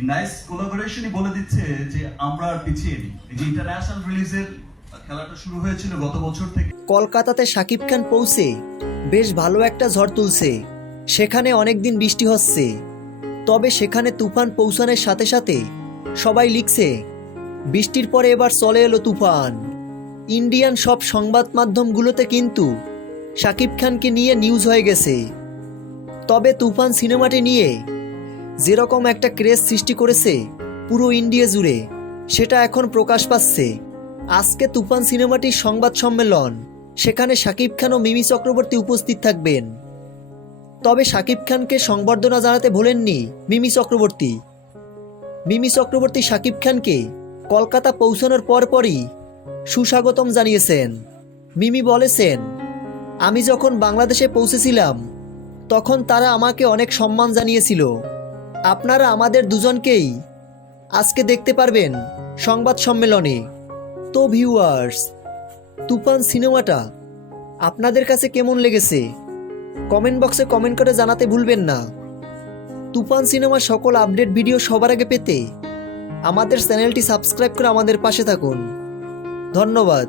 Nice কোলাবোরেশনই বলে দিচ্ছে যে আমরা আর পিছিয়ে নেই। যে ইন্টারন্যাশনাল রিলিজের খেলাটা শুরু হয়েছিল গত বছর থেকে। কলকাতাতে শাকিব খান পৌঁছে বেশ ভালো একটা ঝড় তুলছে। সেখানে অনেক দিন বৃষ্টি হচ্ছে। তবে সেখানে তুফান পৌঁছানোর সাথে সাথে সবাই লিখছে, বৃষ্টির পরে এবার চলে এলো তুফান। ইন্ডিয়ান সব সংবাদ মাধ্যমগুলোতে কিন্তু শাকিব খানকে নিয়ে নিউজ হয়ে গেছে। তবে তুফান সিনেমাটি নিয়ে যেরকম একটা ক্রেজ সৃষ্টি করেছে পুরো ইন্ডিয়া জুড়ে, সেটা এখন প্রকাশ পাচ্ছে। আজকে তুফান সিনেমাটির সংবাদ সম্মেলন, সেখানে শাকিব খান ও মিমি চক্রবর্তী উপস্থিত থাকবেন। তবে শাকিব খানকে সংবর্ধনা জানাতে ভোলেননি মিমি চক্রবর্তী। মিমি চক্রবর্তী শাকিব খানকে কলকাতা পৌঁছানোর পরপরই সুস্বাগতম জানিয়েছেন। মিমি বলেছেন, আমি যখন বাংলাদেশে পৌঁছেছিলাম, তখন তারা আমাকে অনেক সম্মান জানিয়েছিল। আপনারা আমাদের দুজনকেই আজকে দেখতে পারবেন সংবাদ সম্মেলনে। তো ভিউয়ার্স তুফান সিনেমাটা আপনাদের কাছে কেমন লেগেছে? কমেন্ট বক্সে কমেন্ট করে জানাতে ভুলবেন না। তুফান সিনেমার সকল আপডেট ভিডিও সবার আগে পেতে আমাদের চ্যানেলটি সাবস্ক্রাইব করে আমাদের পাশে থাকুন। ধন্যবাদ।